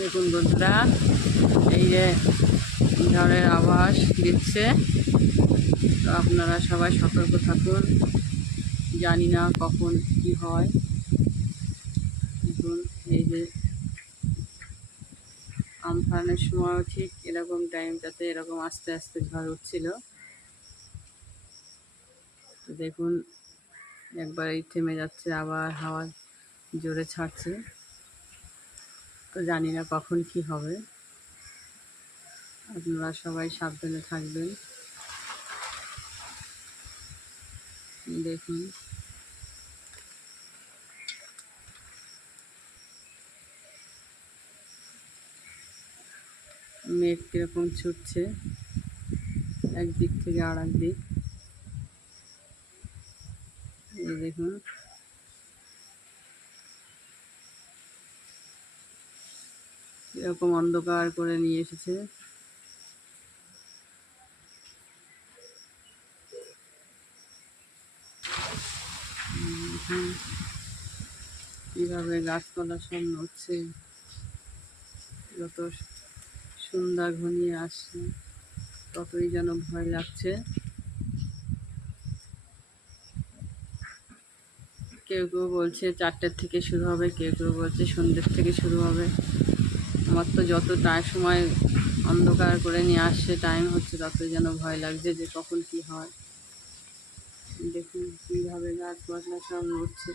দেখুন বন্ধুরা, এই যে ঝড়ের আভাস দিচ্ছে। তো আপনারা সবাই সতর্ক থাকুন। জানি না কখন কি হয়। দেখুন, এই যে আমফানের সময়ও ঠিক এরকম টাইমটাতে এরকম আস্তে আস্তে ঝড় উঠছিল। তো দেখুন, একবারই থেমে যাচ্ছে, আবার হাওয়া জোরে ছাড়ছে। তো জানি না কখন কি হবে। আপনারা সবাই সাবধানে থাকবেন। দেখুন। মেঘ কীরকম ছুটছে একদিক থেকে আর এক দিক দেখুন। এরকম অন্ধকার করে নিয়ে এসেছে। কীভাবে গাছপালা সব নড়ছে, যত সন্ধ্যা ঘনিয়ে আসছে, ততই যেন ভয় লাগছে। কেউ কেউ বলছে চারটের থেকে শুরু হবে, কেউ কেউ বলছে সন্ধ্যের থেকে শুরু হবে। আমার তো যত টাইম সময় অন্ধকার করে নিয়ে আসছে টাইম হচ্ছে ততই যেন ভয় লাগছে যে কখন কি হয়। দেখুন কীভাবে গাছ পাতলা সব নড়ছে।